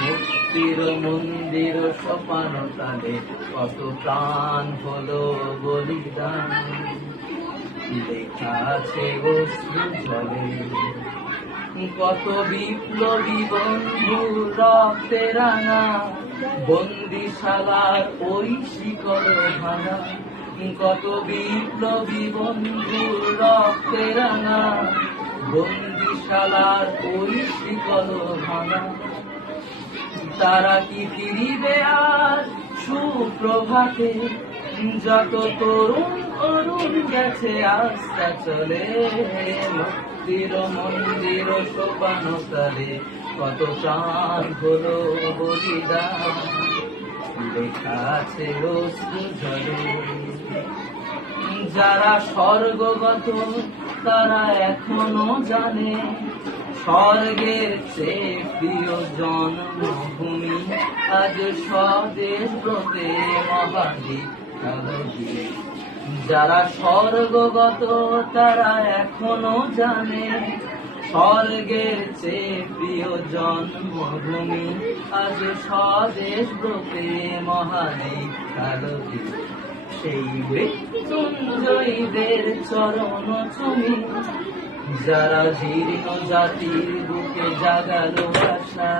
মুক্তির মন্দির সোপান তালে কত প্রাণ হলো বলিদান, লেখা আছে অশ্রু জলে কত বিপ্লবী বন্ধু রক্তে রাঙা, বন্দিশালার ওই শিকল ভাঙা, কত বিপ্লবী বন্ধু রক্তে রাঙা, বন্দিশালার ওই শিকল ভাঙা। তারা কি ফিরিবে আর সুপ্রভাতে, যত তরুণ অরুণ গেছে আস্থা চলে, মুক্তির মন্দির সোপান তলে কত প্রাণ হলো বলিদান, লেখা আছে অশ্রু জলে। যারা স্বর্গগত তারা এখনো জানে, স্বর্গের চেয়ে প্রিয় জন্মভূমি আজ স্বদেশ ব্রতে মহাদীপ। যারা স্বর্গগত তারা এখনো জানে, স্বর্গের চেয়ে প্রিয় জন্মভূমি আজ স্বদেশ ব্রতে মহাদীপ কালদী। সেই মৃত্যুঞ্জয়ীদের চরণ চুমি, যারা জীর্ণ জাতির বুকে জাগালো আশা।